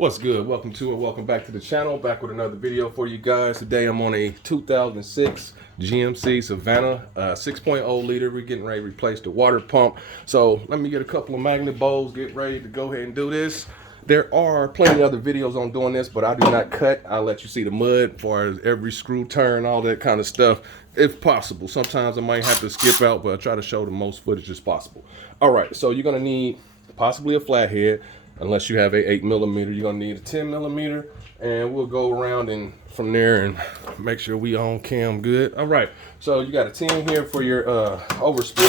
What's good? Welcome to and welcome back to the channel. Back with another video for you guys. Today I'm on a 2006 GMC Savana 6.0 liter. We're getting ready to replace the water pump. So let me get a couple of magnet bowls, get ready to go ahead and do this. There are plenty of other videos on doing this, but I do not cut. I'll let you see the mud as far as every screw turn, all that kind of stuff, if possible. Sometimes I might have to skip out, but I try to show the most footage as possible. All right, so you're gonna need possibly a flathead. Unless you have a 8mm, you're gonna need a 10mm, and we'll go around and from there and make sure we on cam good. All right, so you got a 10 here for your overspill.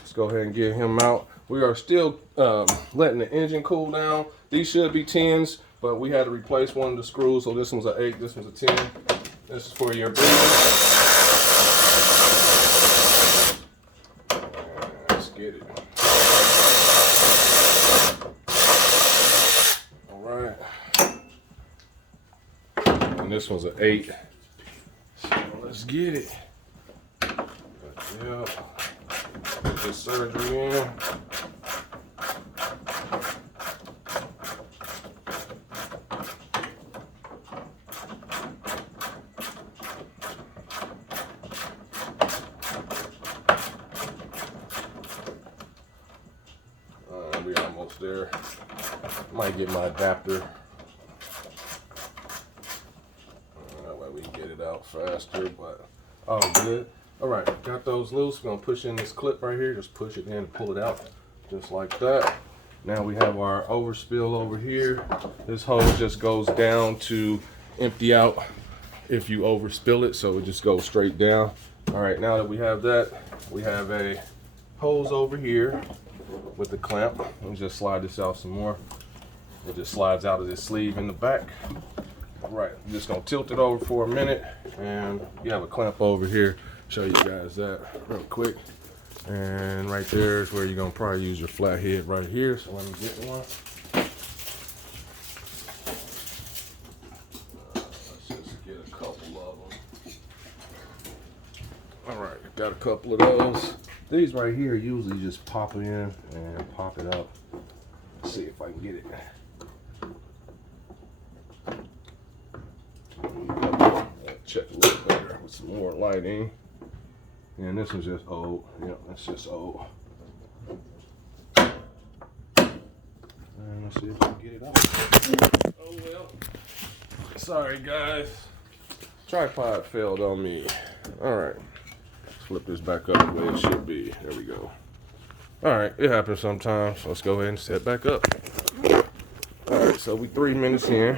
Let's go ahead and get him out. We are still letting the engine cool down. These should be 10s, but we had to replace one of the screws, so this one's an 8, this one's a 10. This is for your breather. Let's get it. This one's an 8. So let's get it. Yeah. Put this surgery in. We're almost there. Might get my adapter. Out faster, but all good. All right, got those loose. We're gonna push in this clip right here. Just push it in and pull it out, just like that. Now we have our overspill over here. This hose just goes down to empty out if you overspill it, so it just goes straight down. All right, now that we have that, we have a hose over here with the clamp. Let me just slide this out some more. It just slides out of this sleeve in the back. All right, I'm just gonna tilt it over for a minute, and you have a clamp over here. Show you guys that real quick. And right there is where you're gonna probably use your flathead right here. So let me get one. Let's just get a couple of them. All right, got a couple of those. These right here usually just pop it in and pop it up. Let's see if I can get it. Check a little better with some more lighting. And this one's just old. Yep, that's just old. And let's see if we can get it out. Oh well. Sorry guys. Tripod failed on me. Alright. Let's flip this back up the way it should be. There we go. Alright, it happens sometimes. Let's go ahead and set back up. Alright, so we 3 minutes in.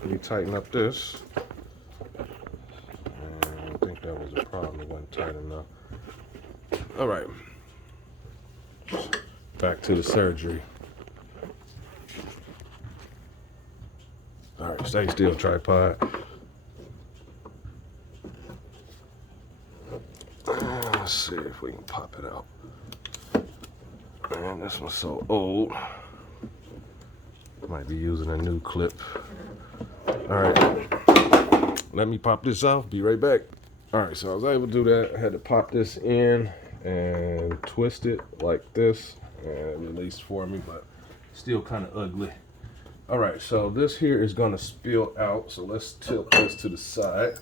Let me tighten up this. That was a problem, it wasn't tight enough. All right, back to the surgery. All right, stay still, tripod. Let's see if we can pop it out. Man, this one's so old. Might be using a new clip. All right, let me pop this off, be right back. All right, so I was able to do that. I had to pop this in and twist it like this, and it released for me, but still kind of ugly. All right, so this here is gonna spill out, so let's tilt this to the side.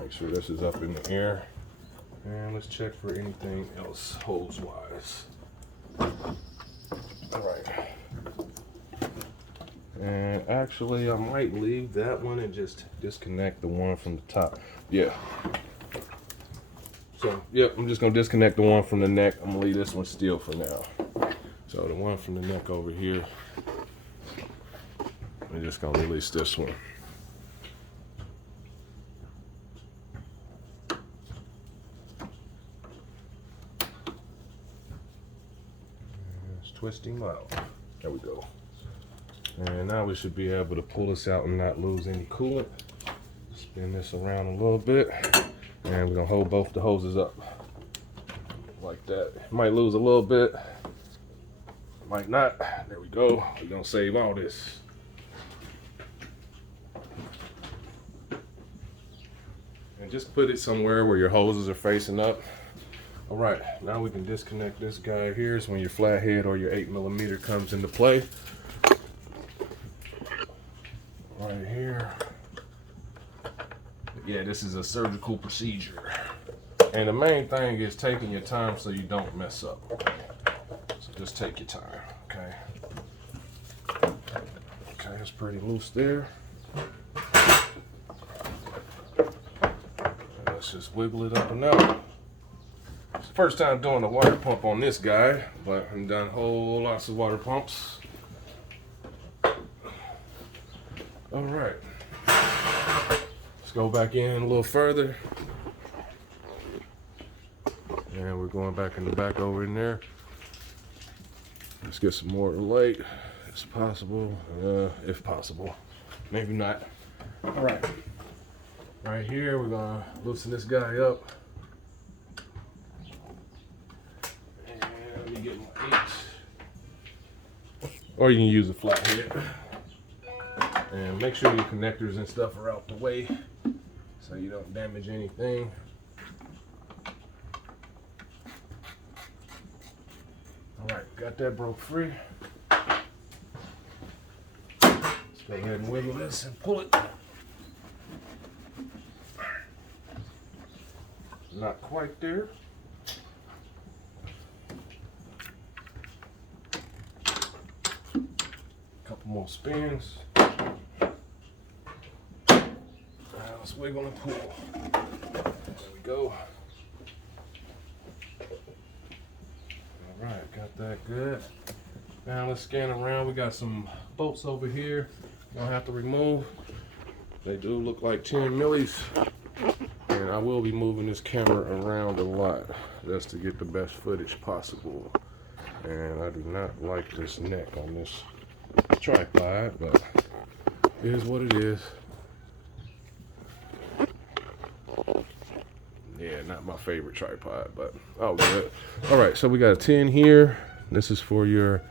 Make sure this is up in the air, and let's check for anything else hose-wise. All right. And actually, I might leave that one and just disconnect the one from the top. Yeah. So, yep, I'm just gonna disconnect the one from the neck. I'm gonna leave this one still for now. So the one from the neck over here, I'm just gonna release this one. Let's twist him out. There we go. And now we should be able to pull this out and not lose any coolant. Spin this around a little bit, and we're gonna hold both the hoses up like that. Might lose a little bit, might not. There we go. We're gonna save all this. And just put it somewhere where your hoses are facing up. All right, now we can disconnect this guy here. Is when your flathead or your 8mm comes into play. Right here. Yeah, this is a surgical procedure. And the main thing is taking your time so you don't mess up. So just take your time, okay? Okay, it's pretty loose there. Let's just wiggle it up and out. It's the first time doing a water pump on this guy, but I've done whole lots of water pumps. All right. Let's go back in a little further. And we're going back in the back over in there. Let's get some more light as possible, if possible. Maybe not. All right. Right here, we're gonna loosen this guy up. And let me get my 8. Or you can use a flathead. And make sure your connectors and stuff are out the way so you don't damage anything. All right, got that broke free. Let's go ahead and wiggle this and pull it. Not quite there. Couple more spins. Let's wiggle and pull. There we go. All right, got that good. Now let's scan around. We got some bolts over here. Gonna have to remove. They do look like 10 millis. And I will be moving this camera around a lot just to get the best footage possible. And I do not like this neck on this tripod, but it is what it is. Yeah, not my favorite tripod, but oh good. All right, so we got a 10 here. This is for your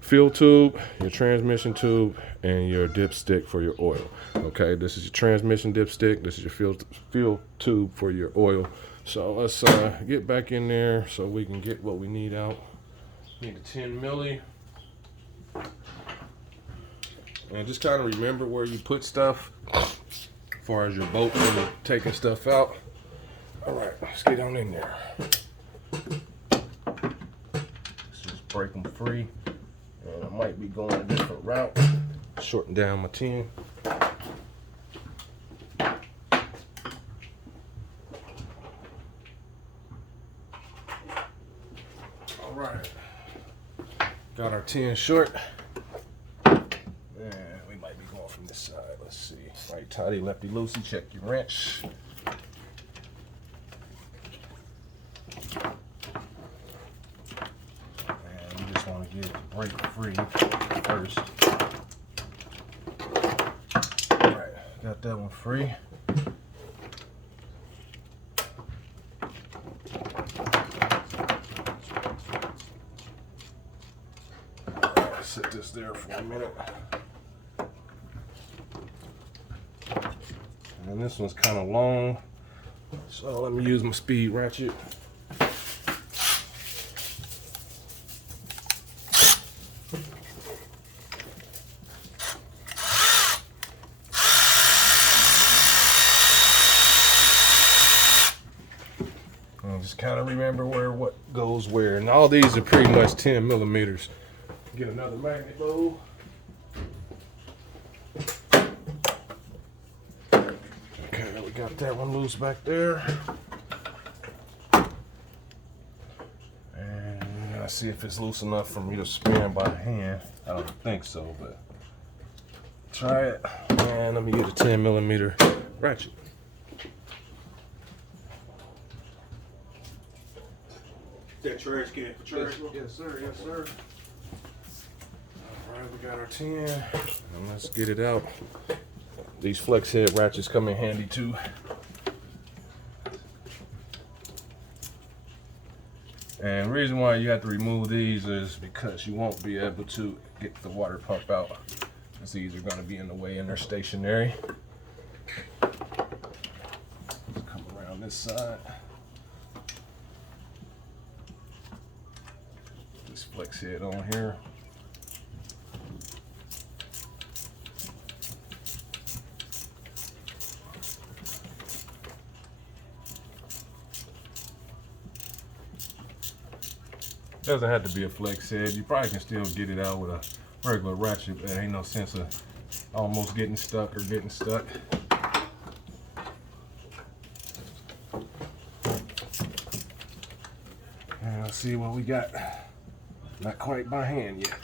fuel tube, your transmission tube, and your dipstick for your oil. Okay, this is your transmission dipstick. This is your fuel tube for your oil. So let's get back in there so we can get what we need out. Need a 10 milli. And just kind of remember where you put stuff as far as your bolts and taking stuff out. All right, let's get on in there. Let's just break them free. And I might be going a different route. Shorten down my 10. All right, got our 10 short. And we might be going from this side. Let's see. Right, tighty, lefty, loosey. Check your wrench. Get it to break free first. Alright, got that one free. Set this there for a minute. And this one's kind of long, so let me use my speed ratchet. Just kind of remember what goes where, and all these are pretty much 10 millimeters. Get another magnet bowl. Okay, we got that one loose back there. And let's see if it's loose enough for me to spin by hand. I don't think so, but try it. And let me get a 10 millimeter ratchet. That trash can for trash? Yes, sir. Yes, sir. All right, we got our 10. And let's get it out. These flex head ratchets come in handy too. And the reason why you have to remove these is because you won't be able to get the water pump out, because these are going to be in the way and they're stationary. Let's come around this side. flex head on here. Doesn't have to be a flex head. You probably can still get it out with a regular ratchet. There ain't no sense of almost getting stuck or getting stuck. And let's see what we got. Not quite by hand yet.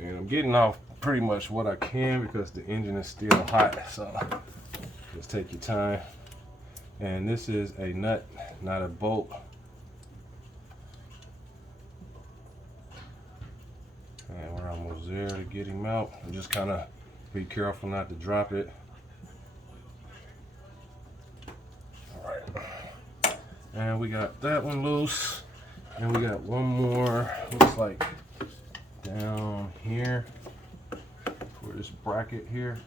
And I'm getting off pretty much what I can because the engine is still hot, so just take your time. And this is a nut, not a bolt. And we're almost there to get him out. And just kind of be careful not to drop it. All right. And we got that one loose. And we got one more, looks like down here for this bracket here.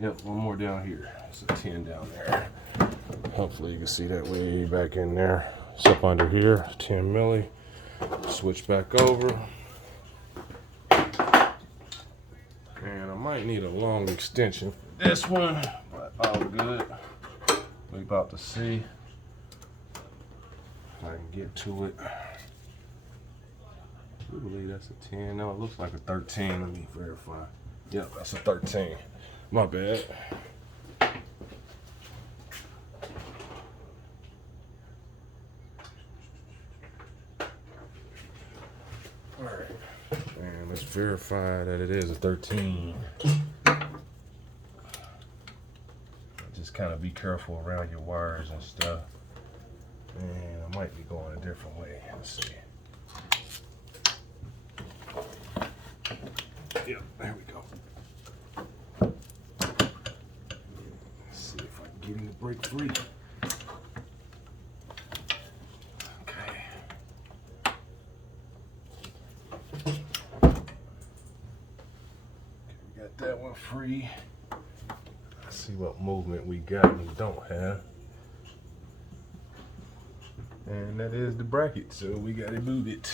Yep, one more down here. It's a 10 down there. Hopefully you can see that way back in there. It's up under here, 10 milli. Switch back over. And I might need a long extension for this one, but all good. We about to see if I can get to it. I believe that's a 10. No, it looks like a 13. Let me verify. Yep, that's a 13. My bad. Alright. And let's verify that it is a 13. Just kind of be careful around your wires and stuff. And I might be going a different way. Let's see. Yep, there we go. Let's see if I can get him to break free. Okay. We got that one free. Let's see what movement we got and we don't have. And that is the bracket, so we gotta move it.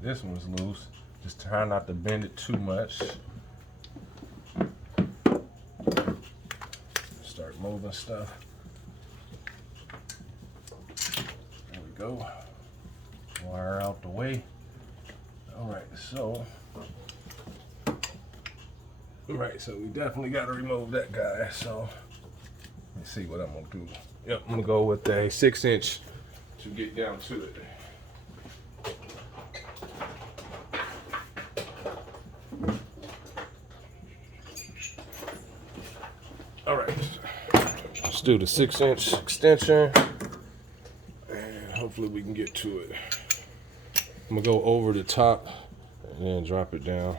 This one's loose. Just try not to bend it too much. Start moving stuff. There we go. Wire out the way. Alright, so we definitely got to remove that guy. So let's see what I'm gonna do. Yep, I'm gonna go with a 6-inch to get down to it. All right, let's do the 6-inch extension, and hopefully we can get to it. I'm gonna go over the top and then drop it down.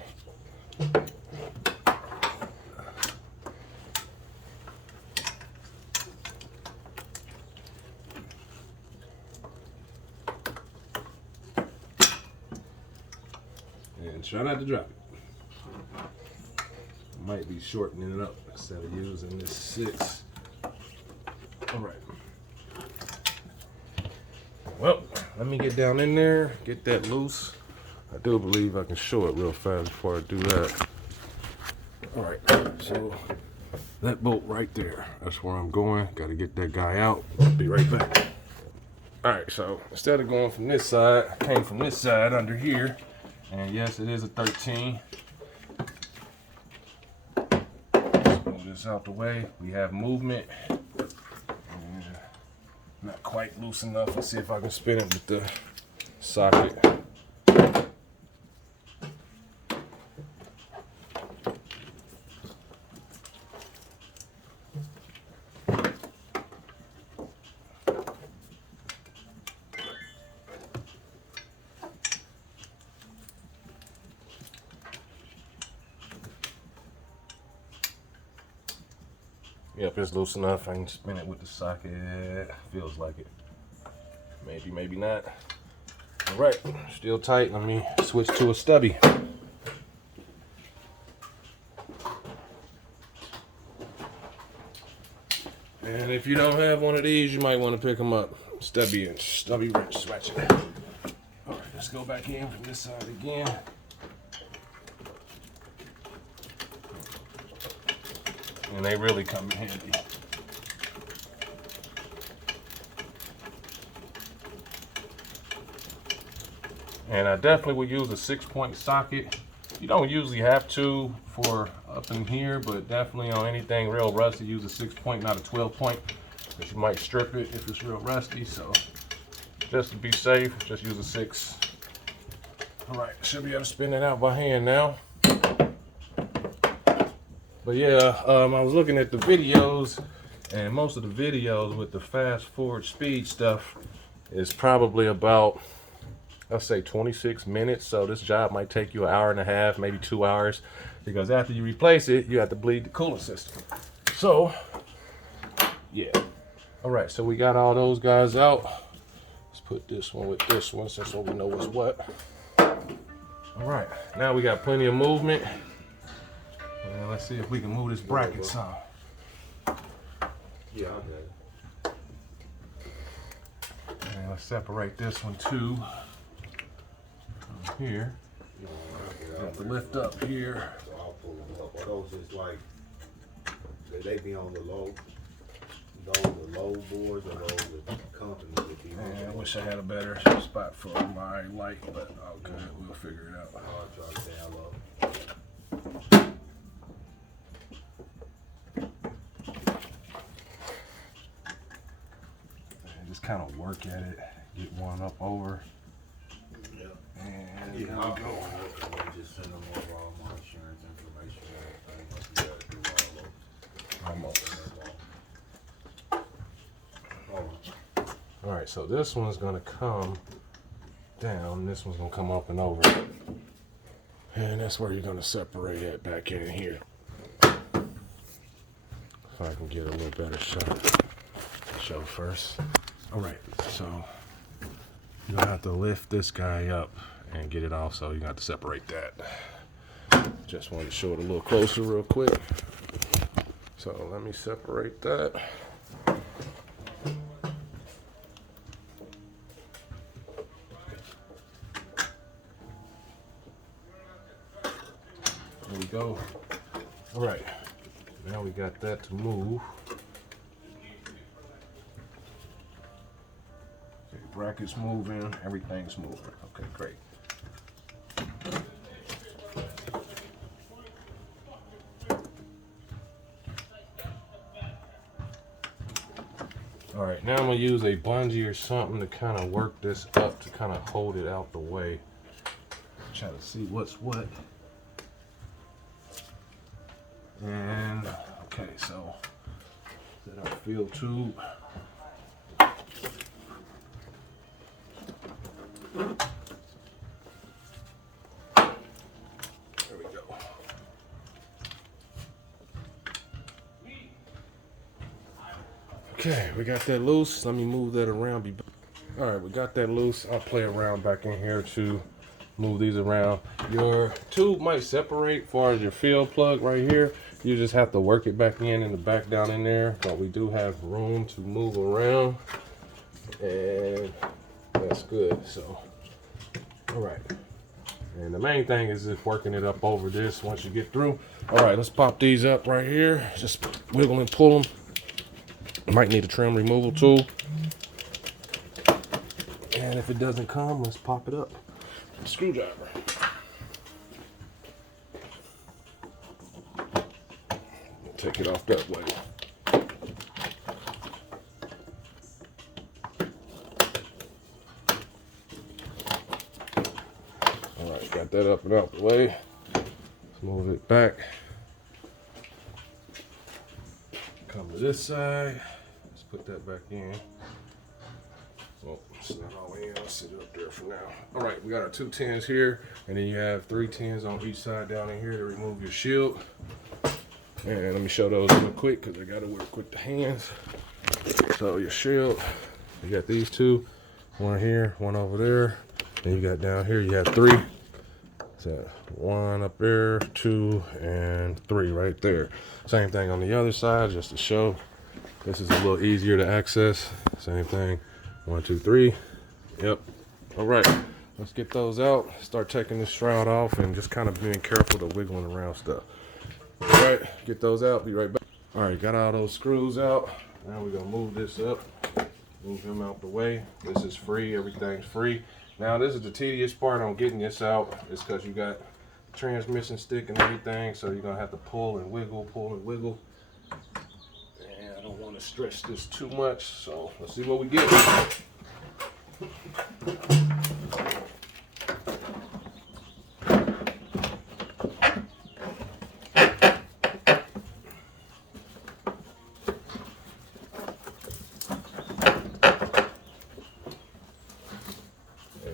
And try not to drop it. Might be shortening it up instead of using this 6. All right. Well, let me get down in there, get that loose. I do believe I can show it real fast before I do that. All right, so that bolt right there, that's where I'm going. Got to get that guy out. Be right back. All right, so instead of going from this side, I came from this side under here. And yes, it is a 13. Move this out the way. We have movement. Not quite loose enough. Let's see if I can spin it with the socket. Yep, it's loose enough. I can spin it with the socket. Feels like it. Maybe, maybe not. All right, still tight. Let me switch to a stubby. And if you don't have one of these, you might want to pick them up. Stubby wrench switch it. All right, let's go back in from this side again. And they really come in handy. And I definitely would use a 6-point socket. You don't usually have to for up in here, but definitely on anything real rusty, use a 6-point, not a 12-point, because you might strip it if it's real rusty. So just to be safe, just use a 6. All right, should be able to spin it out by hand now. But yeah, I was looking at the videos, and most of the videos with the fast forward speed stuff is probably about, let's say 26 minutes. So this job might take you an hour and a half, maybe 2 hours, because after you replace it, you have to bleed the cooling system. So yeah. All right, so we got all those guys out. Let's put this one with this one since we know what's what. All right, now we got plenty of movement. And let's see if we can move this bracket some. Yeah, I got it. And let's separate this one too. From here. Got the lift up here. So I'll pull them up. Are those just like, they be on the low boards, or those the companies that be on? Man, I wish I had a better spot for my light, but okay, we'll figure it out. I'll try to down low. Just kind of work at it, get one up over. Yeah. And Yeah, there I'll we go. go. Just send them over all my insurance information and everything. You gotta do all Almost. those. All right, so this one's gonna come down, this one's gonna come up and over. And that's where you're gonna separate it back in here. If I can get a little better shot. Show first. All right, so you're gonna have to lift this guy up and get it off, so you have to separate that. Just wanted to show it a little closer real quick. So let me separate that. There we go. All right, now we got that to move. Okay, brackets moving, everything's moving. Okay, great. All right, now I'm gonna use a bungee or something to kind of work this up to kind of hold it out the way. Try to see what's what. And okay, so set our fill tube. There we go. Okay, we got that loose. Let me move that around. All right, we got that loose. I'll play around back in here to move these around. Your tube might separate as far as your fill plug right here. You just have to work it back in the back down in there, but we do have room to move around, and that's good. So, all right. And the main thing is just working it up over this once you get through. All right, let's pop these up right here. Just wiggle and pull them. Might need a trim removal tool. And if it doesn't come, let's pop it up. Screwdriver. Take it off that way. All right, got that up and out the way. Let's move it back. Come to this side. Let's put that back in. Oh, it's not all in. I'll sit it up there for now. All right, we got our 2 tins here, and then you have 3 tins on each side down in here to remove your shield. And let me show those real quick because I got to work with the hands. So your shield, you got these 2, one here, one over there. Then you got down here, you have 3. So 1 up there, 2, and 3 right there. Same thing on the other side, just to show. This is a little easier to access. Same thing. 1, 2, 3. Yep. All right. Let's get those out. Start taking this shroud off and just kind of being careful to wiggling around stuff. All right. Get those out. Be right back. All right. Got all those screws out. Now we're going to move this up. Move him out the way. This is free. Everything's free. Now this is the tedious part on getting this out. It's because you got transmission stick and everything. So you're going to have to pull and wiggle, pull and wiggle. And I don't want to stretch this too much. So let's see what we get.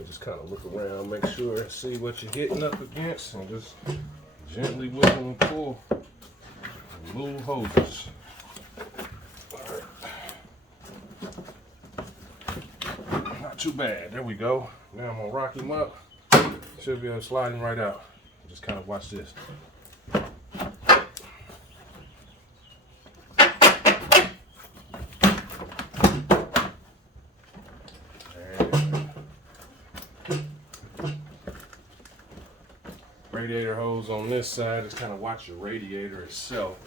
Just kind of look around, make sure, see what you're hitting up against, and just gently wiggle and pull and move hoses. All right. Not too bad. There we go. Now I'm gonna rock him up. Should be able to slide him right out. Just kind of watch this. Radiator hose on this side. Just kind of watch your radiator itself.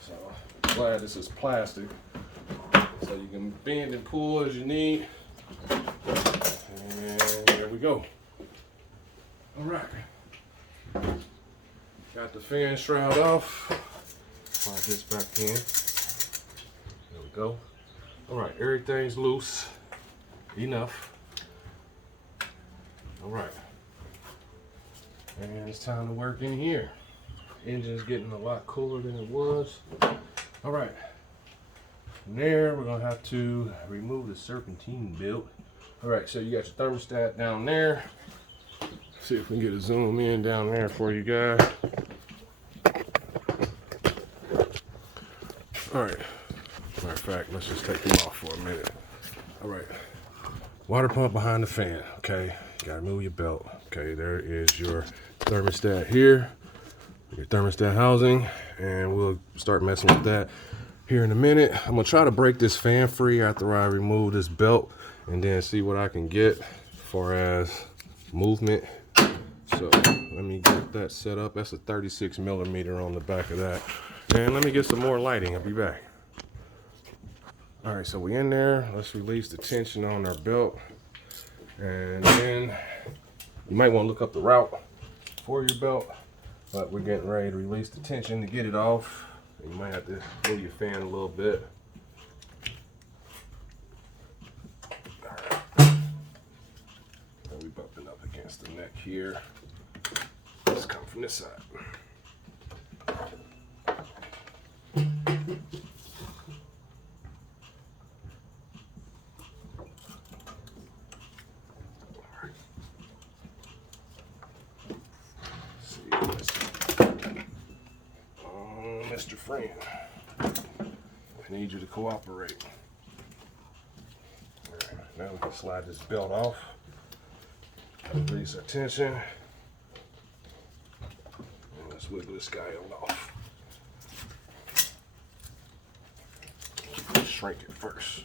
So I'm glad this is plastic, so you can bend and pull as you need. And there we go. All right, got the fan shroud off. Slide this back in. There we go. All right, everything's loose enough. All right. And it's time to work in here. Engine's getting a lot cooler than it was. All right. From there, we're gonna have to remove the serpentine belt. All right, so you got your thermostat down there. See if we can get a zoom in down there for you guys. All right. Matter of fact, let's just take them off for a minute. All right. Water pump behind the fan. Okay. You gotta move your belt. Okay, there is your thermostat here, your thermostat housing, and we'll start messing with that here in a minute. I'm gonna try to break this fan free after I remove this belt, and then see what I can get as far as movement. So let me get that set up. That's a 36 millimeter on the back of that, and let me get some more lighting. I'll be back. All right, so we in there. Let's release the tension on our belt. And then you might want to look up the route for your belt, but we're getting ready to release the tension to get it off. And you might have to move your fan a little bit. All right. And we're bumping up against the neck here. Let's come from this side. Mr. Friend, I need you to cooperate. All right, now we can slide this belt off, release our tension, and let's wiggle this guy on off. Shrink it first.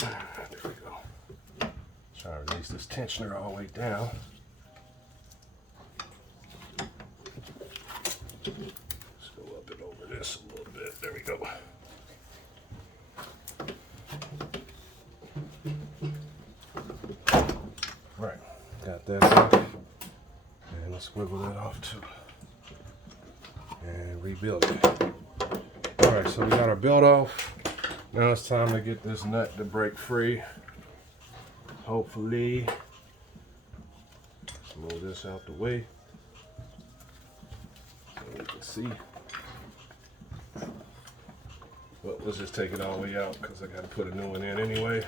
There we go. Try to release this tensioner all the way down. Let's go up and over this a little bit. There we go. Right, got that off. And let's wiggle that off too. And rebuild it. All right, so we got our belt off. Now it's time to get this nut to break free. Hopefully, let's move this out the way so we can see. Well, let's just take it all the way out because I got to put a new one in anyway.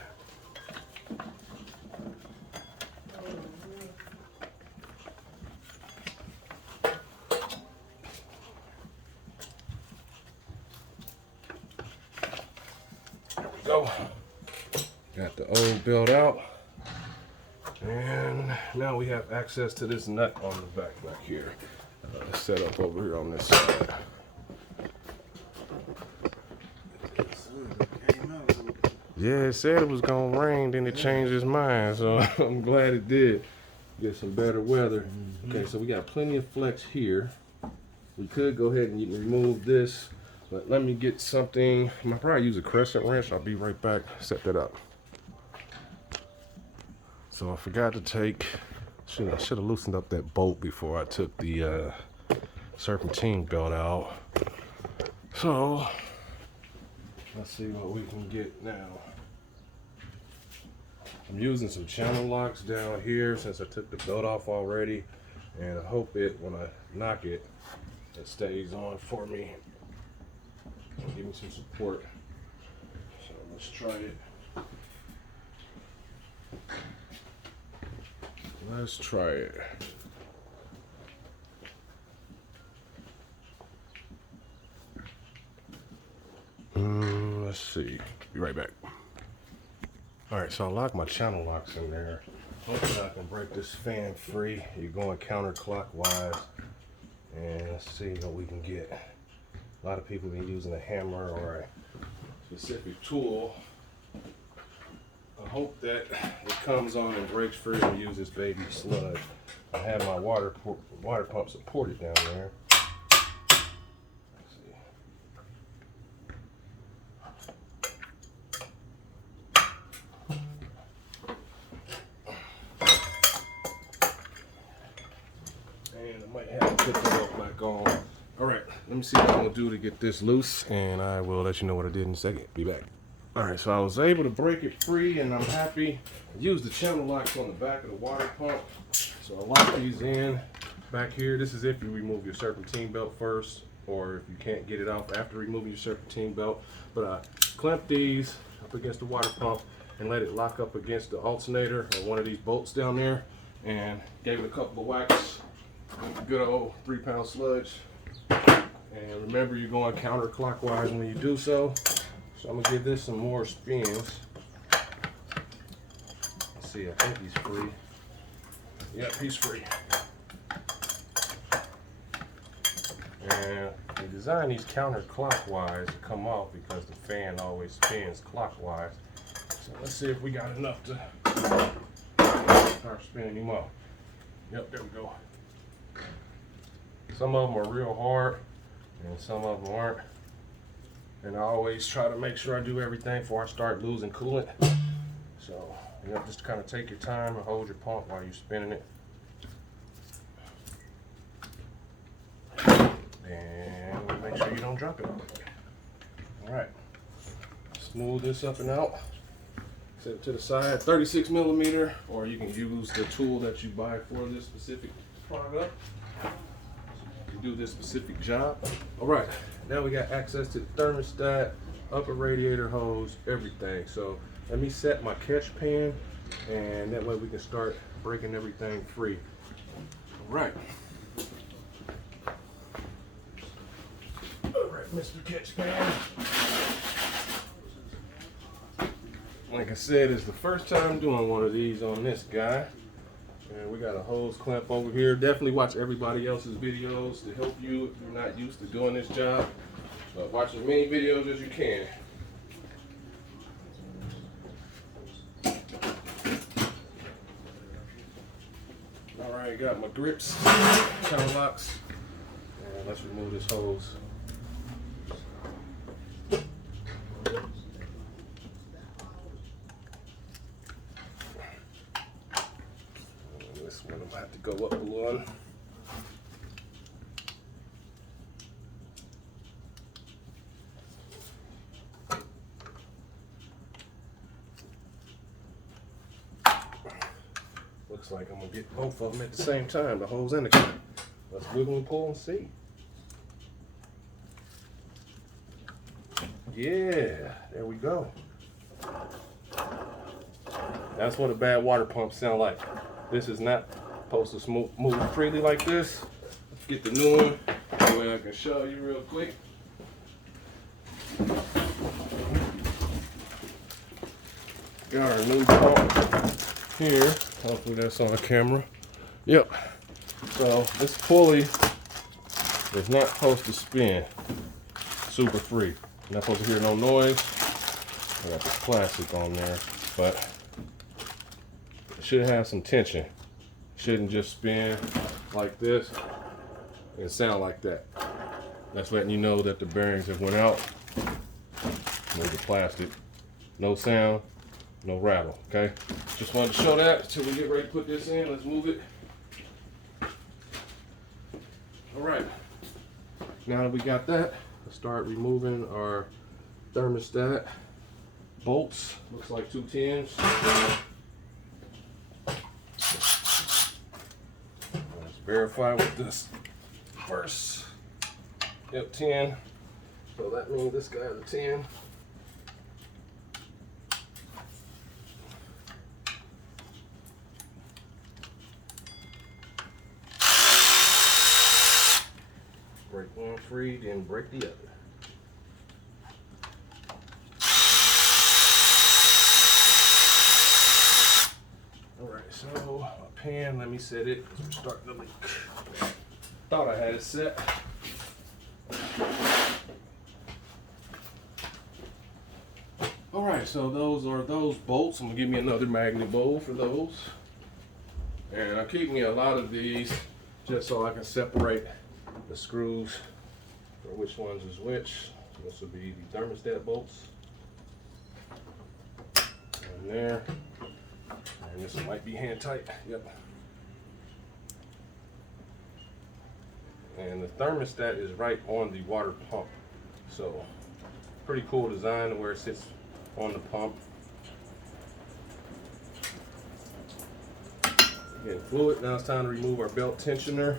go. Got the old belt out. And now we have access to this nut on the back here. Set up over here on this side. Yeah, it said it was gonna rain, then it changed its mind, so I'm glad it did. Get some better weather. Okay, so we got plenty of flex here. We could go ahead and remove this, but let me get something. I might probably use a crescent wrench. I'll be right back. Set that up. So I forgot to take. I should have loosened up that bolt before I took the serpentine belt out. So let's see what we can get now. I'm using some channel locks down here since I took the belt off already, and I hope when I knock it, it stays on for me. Give me some support. So let's try it. Let's try it. Let's see. Be right back. All right, so I locked my channel locks in there. Hopefully I can break this fan free. You're going counterclockwise. And let's see what we can get. A lot of people have been using a hammer or a specific tool. I hope that it comes on and breaks free and use this baby sludge. I have my water pump supported down there. Let's see. And I might have to put the belt back on. All right, let me see what I'm gonna do to get this loose, and I will let you know what I did in a second. Be back. All right, so I was able to break it free, and I'm happy. I used the channel locks on the back of the water pump. So I lock these in back here. This is if you remove your serpentine belt first, or if you can't get it off after removing your serpentine belt. But I clamped these up against the water pump and let it lock up against the alternator or one of these bolts down there, and gave it a couple of whacks. Good old 3-pound sludge. And remember, you're going counterclockwise when you do so. So I'm gonna give this some more spins. Let's see, I think he's free. Yep, he's free. And we designed these counterclockwise to come off because the fan always spins clockwise. So let's see if we got enough to start spinning him off. Yep, there we go. Some of them are real hard and some of them aren't. And I always try to make sure I do everything before I start losing coolant. So, you know, just kind of take your time and hold your pump while you're spinning it. And make sure you don't drop it. All right, smooth this up and out. Set it to the side, 36 millimeter, or you can use the tool that you buy for this specific product. Do this specific job. All right, now we got access to the thermostat, upper radiator hose, everything. So let me set my catch pan, and that way we can start breaking everything free. All right. All right, Mr. Catch Pan. Like I said, it's the first time doing one of these on this guy. And we got a hose clamp over here. Definitely watch everybody else's videos to help you if you're not used to doing this job. But watch as many videos as you can. All right, got my grips, channel locks, and let's remove this hose. This one I'm gonna have to go up a little. Looks like I'm gonna get both of them at the same time, the hose and the clamp. Let's wiggle and pull and see. Yeah, there we go. That's what a bad water pump sound like. This is not supposed to move freely like this. Let's get the new one. That way I can show you real quick. Got our new pump here. Hopefully that's on camera. Yep. So this pulley is not supposed to spin super free. Not supposed to hear no noise. I got this plastic on there, but it should have some tension. Shouldn't just spin like this and sound like that. That's letting you know that the bearings have went out. Move the plastic. No sound, no rattle, okay? Just wanted to show that until we get ready to put this in. Let's move it. All right, now that we got that, let's start removing our thermostat bolts. Looks like 2 10s. Let's verify with this first. Yep, 10. So that means this guy's a 10. Break one free, then break the other. Alright, so a pan, let me set it because we're starting to leak. Thought I had it set. Alright, so those are those bolts. I'm gonna give me another magnet bowl for those. And I'm keeping a lot of these just so I can separate the screws for which ones is which. This will be the thermostat bolts. And there. And this might be hand tight. Yep. And the thermostat is right on the water pump. So pretty cool design where it sits on the pump. Getting fluid. Now it's time to remove our belt tensioner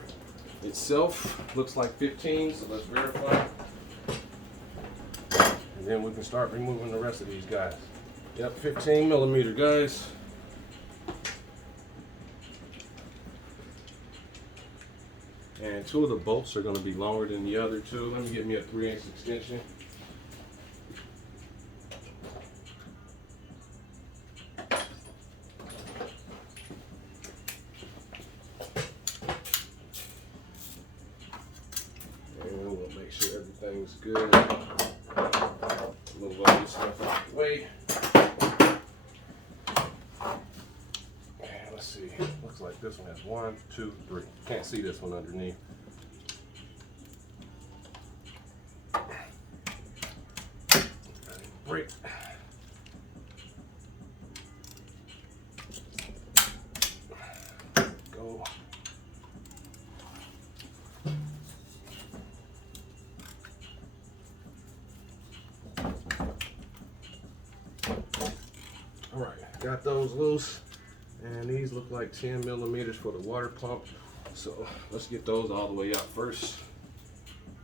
itself. Looks like 15, so let's verify. And then we can start removing the rest of these guys. Yep, 15 millimeter, guys. And 2 of the bolts are going to be longer than the other 2. Let me get me a 3/8 extension. And we'll make sure everything's good. Move all this stuff out of the way. And let's see. Looks like this one has 1, 2, 3. Can't see this one underneath. Break. Go. All right, got those loose. And these look like 10 millimeters for the water pump. So let's get those all the way out first.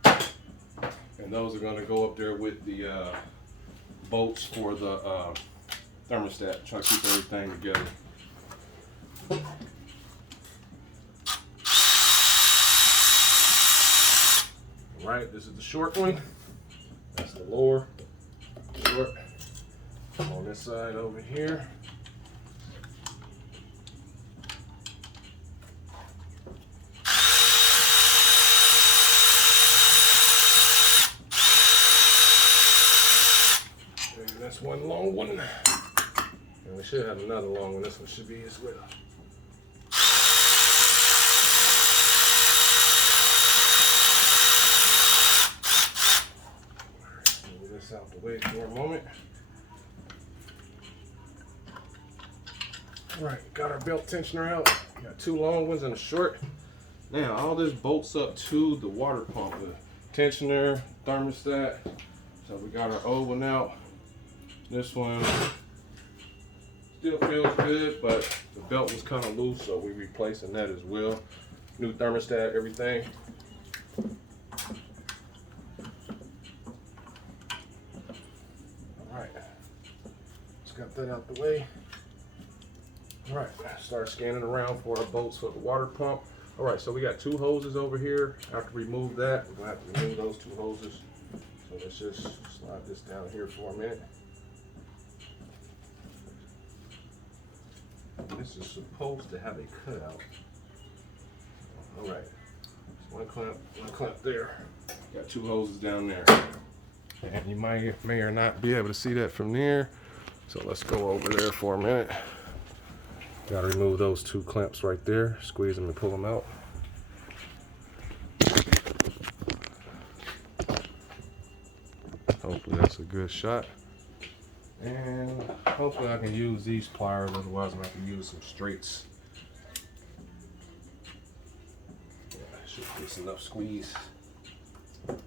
And those are gonna go up there with the bolts for the thermostat. Try to keep everything together. All right, this is the short one. That's the lower short. On this side over here. That's one long one. And we should have another long one. This one should be as well. Alright, move this out the way for a moment. Alright, got our belt tensioner out. Got 2 long ones and a short. Now all this bolts up to the water pump. The tensioner, thermostat. So we got our old one out. This one still feels good, but the belt was kind of loose, so we're replacing that as well. New thermostat, everything. All right, let's got that out the way. All right, start scanning around for our bolts for the water pump. All right, so we got 2 hoses over here. After we remove that, we're gonna have to remove those 2 hoses. So let's just slide this down here for a minute. This is supposed to have a cutout. All right, one clamp there. Got 2 hoses down there. And you may or not be able to see that from there. So let's go over there for a minute. Got to remove those 2 clamps right there. Squeeze them and pull them out. Hopefully that's a good shot. And hopefully I can use these pliers, otherwise I'm going to have to use some straights. Yeah, should get enough squeeze. Maybe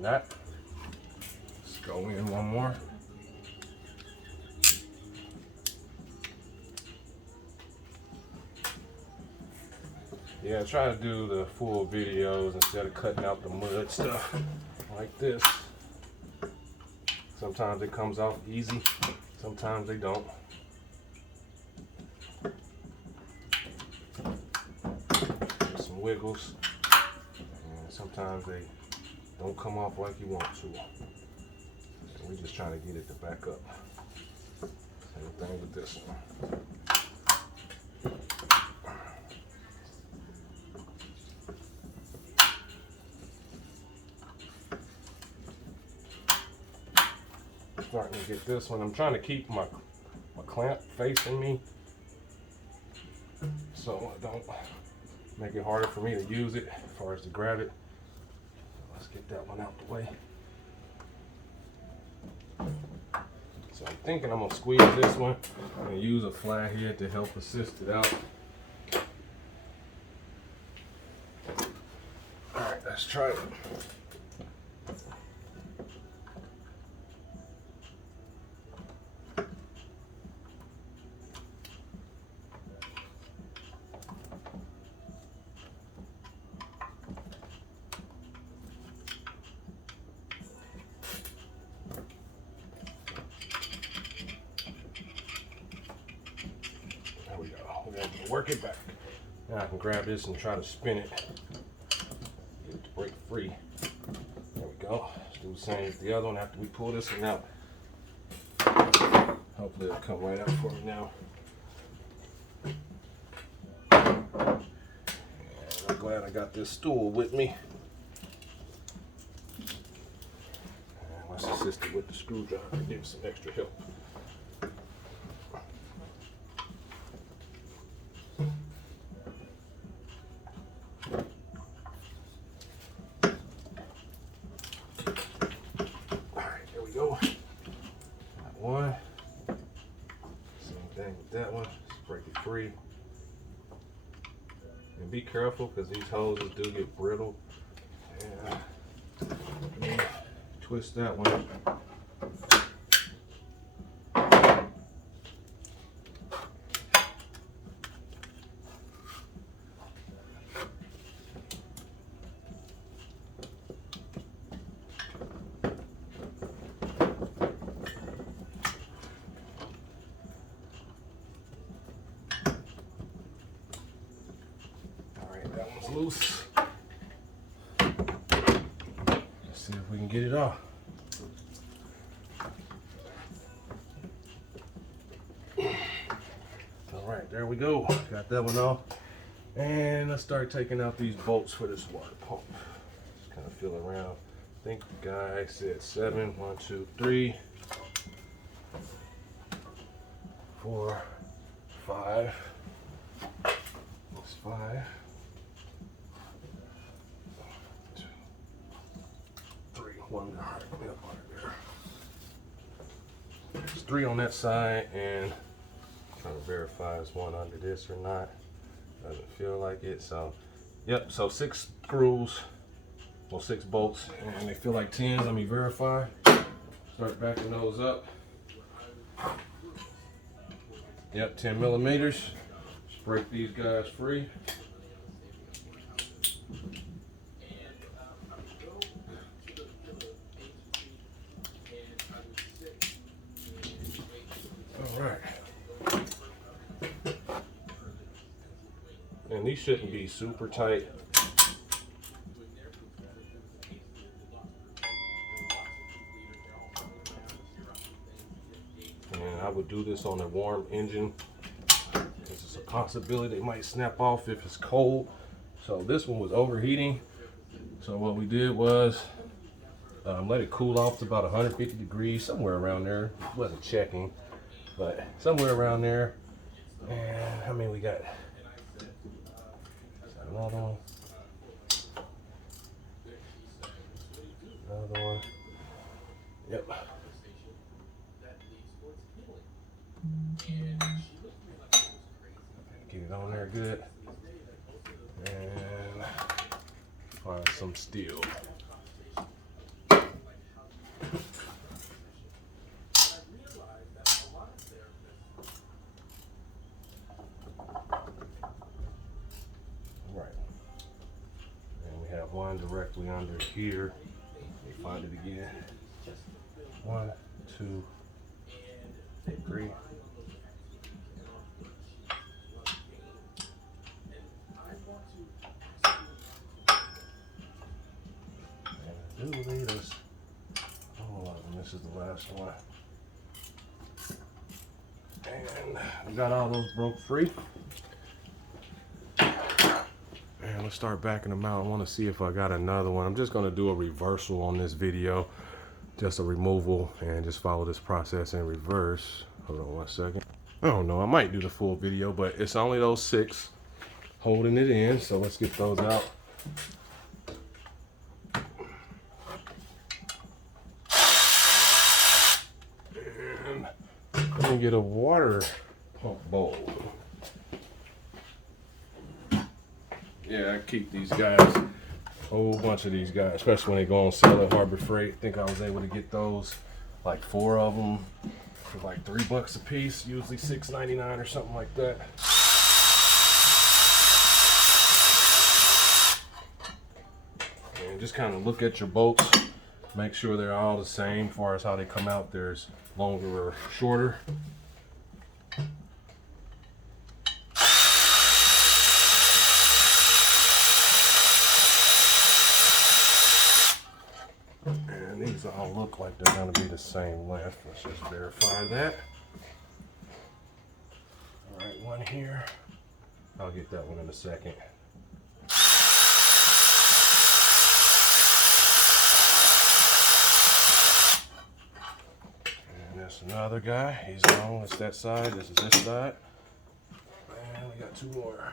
not. Let's go in one more. Yeah, I try to do the full videos instead of cutting out the mud stuff like this. Sometimes it comes off easy, sometimes they don't. There's some wiggles, and sometimes they don't come off like you want to. And we're just trying to get it to back up. Same thing with this one. Starting to get this one. I'm trying to keep my clamp facing me so I don't make it harder for me to use it as far as to grab it. Let's get that one out the way. So I'm thinking I'm gonna squeeze this one and use a flathead to help assist it out. All right, let's try it. Work it back. Now I can grab this and try to spin it. Get it to break free. There we go. Let's do the same with the other one after we pull this one out. Hopefully it'll come right out for me now. And I'm glad I got this stool with me. And let's assist it with the screwdriver and give it some extra help. One. Same thing with that one. Just break it free. And be careful because these hoses do get brittle. And twist that one. Loose. Let's see if we can get it off. All right, there we go. Got that one off. And let's start taking out these bolts for this water pump. Just kind of feel around. I think the guy said 7. 1, 2, 3, 4, 5. That's 5. 1 up under there. There's 3 on that side, and I'm trying to verify is 1 under this or not. Doesn't feel like it. So, yep. So 6 screws, well 6 bolts, and they feel like 10s. Let me verify. Start backing those up. Yep, 10 millimeters. Just break these guys free. And these shouldn't be super tight. would do this on a warm engine. It's a possibility they might snap off if it's cold. So this one was overheating. So what we did was let it cool off to about 150 degrees, somewhere around there. Wasn't checking, but somewhere around there. And how many we got? Another one. Another one. Yep. Get it on there good. And find some steel. Right. And we have one directly under here. Let me find it again. 1, 2, 3. And I do believe this. Oh, this is the last one. And we got all those broke free. And let's start backing them out. I want to see if I got another one. I'm just going to do a reversal on this video. Just a removal and just follow this process in reverse. Hold on 1 second. I don't know. I might do the full video, but it's only those 6 holding it in. So let's get those out. And let me get a water pump bowl. Yeah, I keep these guys, a whole bunch of these guys, especially when they go on sale at Harbor Freight. I think I was able to get those, like 4 of them, for like $3 a piece, usually $6.99 or something like that. And just kind of look at your bolts, make sure they're all the same as far as how they come out. There's longer or shorter. And these all look like they're going to be the same length. Let's just verify that. All right, one here. I'll get that one in a second. And that's another guy. He's long. It's that side. This is this side. And we got 2 more.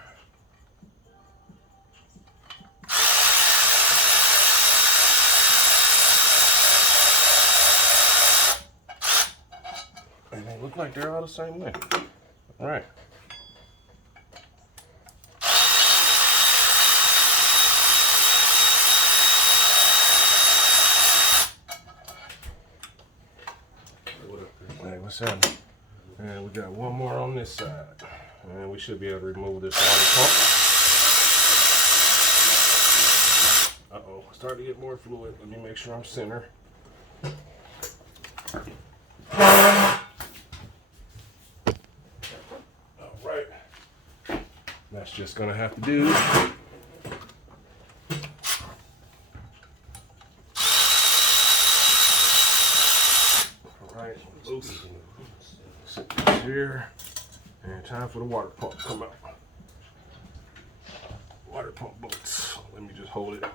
And they look like they're all the same length. All right. Hey, what's happening? And we got one more on this side. And we should be able to remove this water pump. Uh-oh, starting to get more fluid. Let me make sure I'm center. That's just gonna have to do. All right, loose. Sit this here, and time for the water pump to come out. Water pump bolts. Let me just hold it.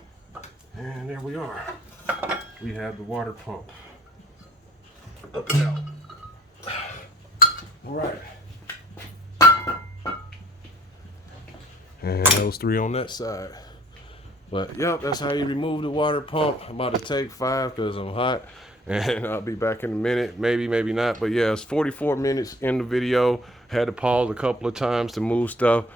And there we are. We have the water pump. Up and out. All right. And those 3 on that side. But yep, that's how you remove the water pump. I'm about to take 5 because I'm hot, and I'll be back in a minute. Maybe, maybe not. But yeah, it's 44 minutes in the video. Had to pause a couple of times to move stuff.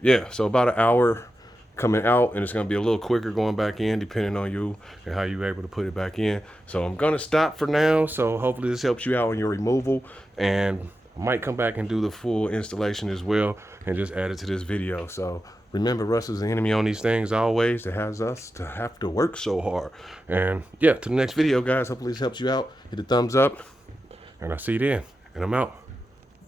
Yeah, so about an hour coming out, and it's gonna be a little quicker going back in, depending on you and how you're able to put it back in. So I'm gonna stop for now. So hopefully this helps you out on your removal, and I might come back and do the full installation as well and just add it to this video. So remember, Russ is the enemy on these things always, that has us to have to work so hard. And yeah, to the next video, guys. Hopefully this helps you out. Hit the thumbs up, and I'll see you then. And I'm out.